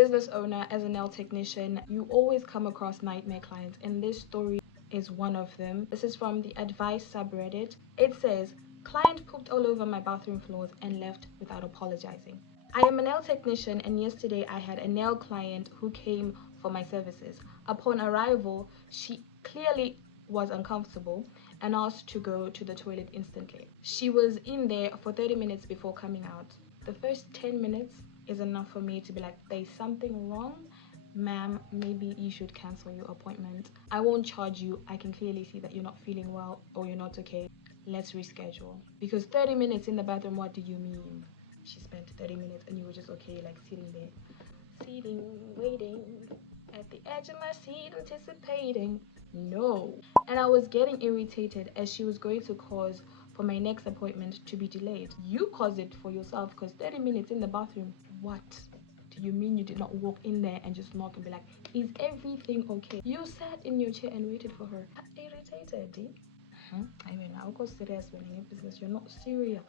business owner, as a nail technician, you always come across nightmare clients, and this story is one of them. This is from the advice subreddit. It says, client pooped all over my bathroom floors and left without apologizing. I am a nail technician, and yesterday I had a nail client who came for my services. Upon arrival, she clearly was uncomfortable and asked to go to the toilet instantly. She was in there for 30 minutes before coming out. The first 10 minutes is enough for me to be like, there's something wrong, ma'am, maybe you should cancel your appointment. I won't charge you. I can clearly see that you're not feeling well or you're not okay. Let's reschedule. Because 30 minutes in the bathroom, what do you mean? She spent 30 minutes and you were just okay, like sitting there, sitting, waiting at the edge of my seat, anticipating. No. And I was getting irritated as she was going to cause for my next appointment to be delayed. You caused it for yourself, because 30 minutes in the bathroom, what do you mean you did not walk in there and just knock and be like, is everything okay? You sat in your chair and waited for her. I'm irritated. I mean, I'll go serious when I get business. You're not serious.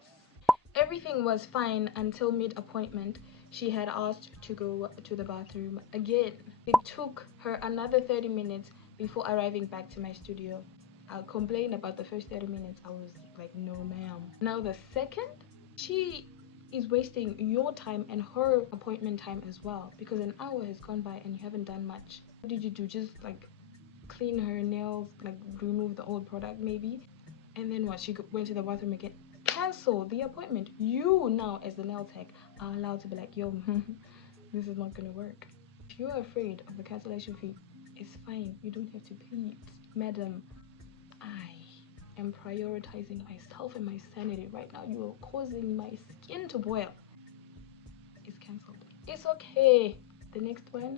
Everything was fine until mid-appointment. She had asked to go to the bathroom again. It took her another 30 minutes before arriving back to my studio. I complained about the first 30 minutes. I was like, no ma'am. Now the second, she is wasting your time and her appointment time as well, because an hour has gone by and you haven't done much. What did you do? Just like clean her nails, like remove the old product maybe? And then what? She went to the bathroom again. Cancel the appointment. You now, as the nail tech, are allowed to be like, yo, this is not gonna work. If you're afraid of the cancellation fee, it's fine. You don't have to pay it. Madam, I am prioritizing myself and my sanity right now. You are causing my skin to boil. It's cancelled. It's okay. The next one,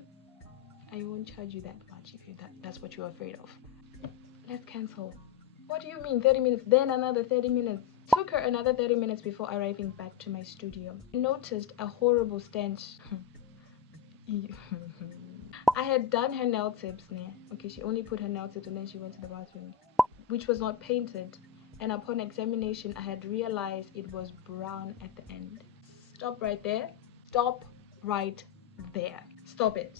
I won't charge you that much if that's what you're afraid of. Let's cancel. What do you mean 30 minutes? Then another 30 minutes. Took her another 30 minutes before arriving back to my studio. I noticed a horrible stench. I had done her nail tips. Okay, she only put her nail tips and then she went to the bathroom, which was not painted. And upon examination, I had realized it was brown at the end. Stop right there. Stop right there. Stop it.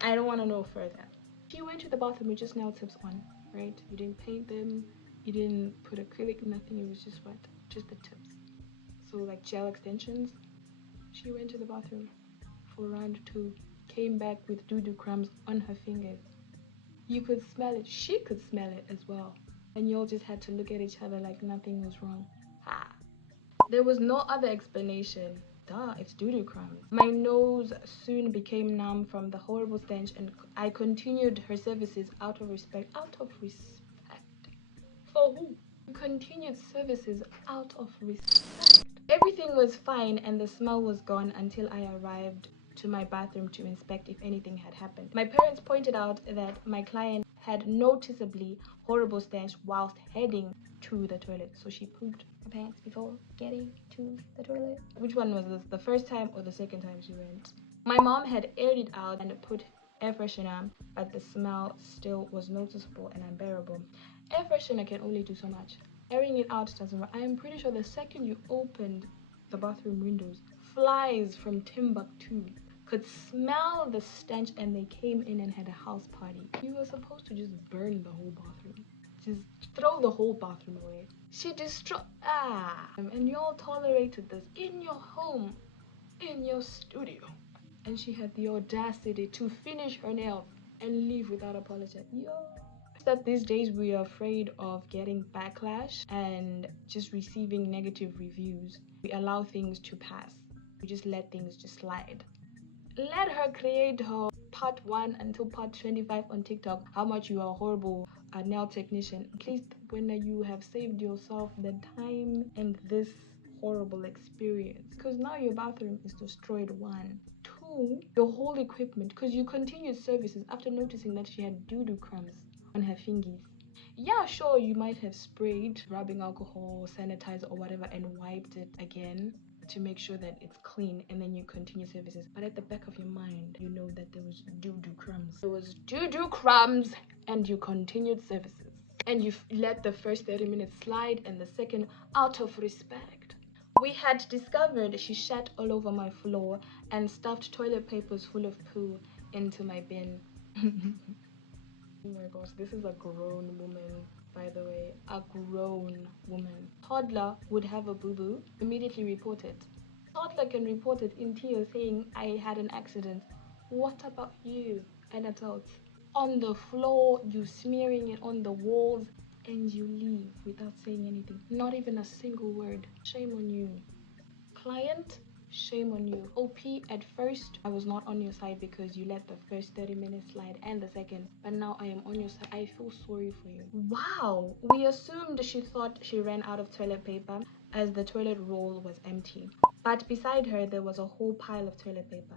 I don't want to know further. She went to the bathroom with just nail tips on, right? You didn't paint them. You didn't put acrylic, nothing. It was just what? Just the tips. So like gel extensions. She went to the bathroom for round 2. Came back with doo-doo crumbs on her fingers. You could smell it. She could smell it as well. And you all just had to look at each other like nothing was wrong. Ha! There was no other explanation. Duh, it's doo-doo crumbs. My nose soon became numb from the horrible stench, and I continued her services out of respect. Out of respect? For who? Continued services out of respect. Everything was fine and the smell was gone until I arrived to my bathroom to inspect if anything had happened. My parents pointed out that my client had noticeably horrible stench whilst heading to the toilet. So she pooped her pants before getting to the toilet. Which one was this? The first time or the second time she went? My mom had aired it out and put air freshener, but the smell still was noticeable and unbearable. Air freshener can only do so much. Airing it out doesn't work. I am pretty sure the second you opened the bathroom windows, flies from Timbuktu could smell the stench and they came in and had a house party. You were supposed to just burn the whole bathroom. Just throw the whole bathroom away. She destroyed. And you all tolerated this in your home, in your studio. And she had the audacity to finish her nails and leave without apology. Yo. That these days we are afraid of getting backlash and just receiving negative reviews. We allow things to pass. We just let things just slide. Let her create her part 1 until part 25 on TikTok. How much you are a horrible nail technician. At least when you have saved yourself the time and this horrible experience. Because now your bathroom is destroyed, 1. 2, your whole equipment. Because you continued services after noticing that she had doo-doo crumbs on her fingies. Yeah, sure, you might have sprayed rubbing alcohol, sanitizer or whatever and wiped it again to make sure that it's clean, and then you continue services. But at the back of your mind, you know that there was doo-doo crumbs. There was doo-doo crumbs and you continued services. And you let the first 30 minutes slide and the second, out of respect, We had discovered she shat all over my floor and stuffed toilet papers full of poo into my bin. Oh my gosh, this is a grown woman, by the way. A grown woman. Toddler would have a boo-boo, immediately report it. Toddler can report it in tears saying, I had an accident. What about you, an adult? On the floor, you smearing it on the walls, and you leave without saying anything. Not even a single word. Shame on you. Client, shame on you. OP, at first I was not on your side because you let the first 30 minutes slide and the second, but now I am on your side. I feel sorry for you. Wow, we assumed she thought she ran out of toilet paper as the toilet roll was empty, but beside her there was a whole pile of toilet paper.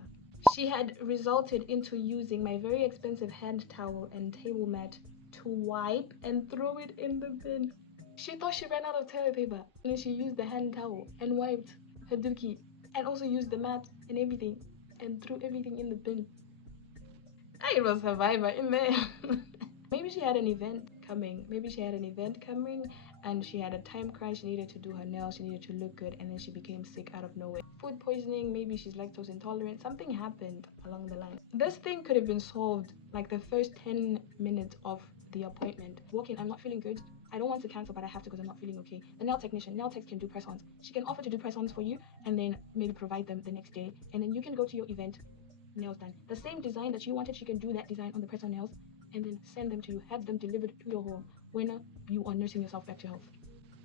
She had resulted into using my very expensive hand towel and table mat to wipe and throw it in the bin. She thought she ran out of toilet paper and then she used the hand towel and wiped her dookie and also used the mat and everything and threw everything in the bin. I was a survivor in there. Maybe she had an event coming. Maybe she had an event coming and she had a time crunch. She needed to do her nails. She needed to look good, and then she became sick out of nowhere. Food poisoning. Maybe she's lactose intolerant. Something happened along the line. This thing could have been solved like the first 10 minutes of the appointment. Walk in, I'm not feeling good. I don't want to cancel, but I have to because I'm not feeling okay. The nail technician, nail tech can do press-ons. She can offer to do press-ons for you and then maybe provide them the next day. And then you can go to your event, nails done. The same design that you wanted, she can do that design on the press-on nails and then send them to you, have them delivered to your home when you are nursing yourself back to health.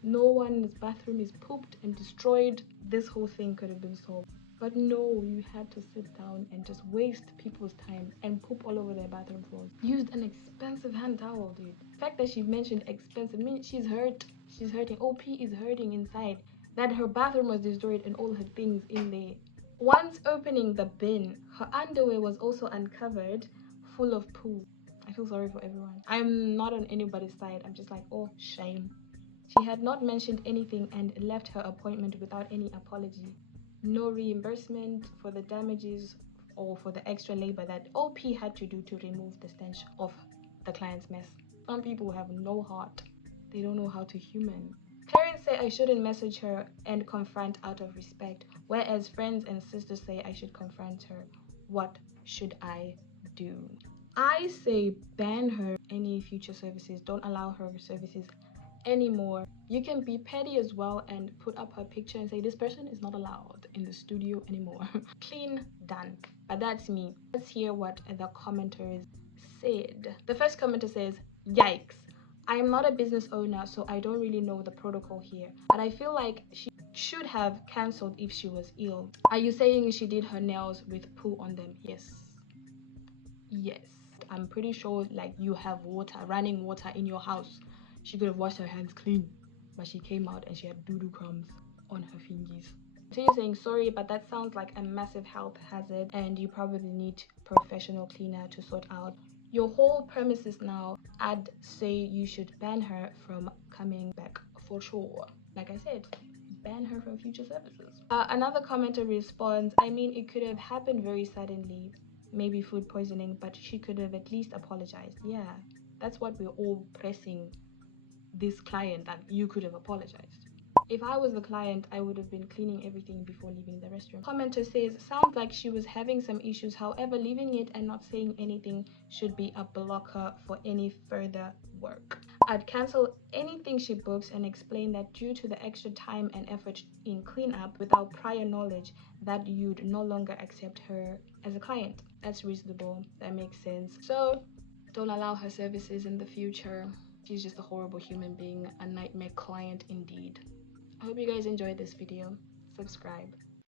No one's bathroom is pooped and destroyed. This whole thing could have been solved. But no, you had to sit down and just waste people's time and poop all over their bathroom floors. Used an expensive hand towel, dude. The fact that she mentioned expensive means she's hurt. She's hurting. OP is hurting inside. That her bathroom was destroyed and all her things in there. Once opening the bin, her underwear was also uncovered, full of poo. I feel sorry for everyone. I'm not on anybody's side. I'm just like, oh, shame. She had not mentioned anything and left her appointment without any apology. No reimbursement for the damages or for the extra labor that OP had to do to remove the stench of the client's mess. Some people have no heart. They don't know how to human. Parents say I shouldn't message her and confront out of respect, whereas friends and sisters say I should confront her. What should I do? I say ban her any future services. Don't allow her services anymore. You can be petty as well and put up her picture and say this person is not allowed in the studio anymore. Clean, done. But that's me. Let's hear what the commenters said. The first commenter says, yikes. I am not a business owner, so I don't really know the protocol here, but I feel like she should have cancelled if she was ill. Are you saying she did her nails with poo on them? Yes. Yes. I'm pretty sure like you have water, running water in your house. She could have washed her hands clean, but she came out and she had doo-doo crumbs on her fingies. So you're saying sorry, but that sounds like a massive health hazard and you probably need professional cleaner to sort out your whole premises now. I'd say you should ban her from coming back for sure. Like I said, ban her from future services. Another commenter responds, I mean, it could have happened very suddenly, maybe food poisoning, but she could have at least apologized. Yeah, that's what we're all pressing this client, that you could have apologized. If I was the client, I would have been cleaning everything before leaving the restroom. Commenter says, sounds like she was having some issues. However, leaving it and not saying anything should be a blocker for any further work. I'd cancel anything she books and explain that due to the extra time and effort in cleanup without prior knowledge that you'd no longer accept her as a client. That's reasonable. That makes sense. So don't allow her services in the future. She's just a horrible human being, a nightmare client indeed. I hope you guys enjoyed this video. Subscribe.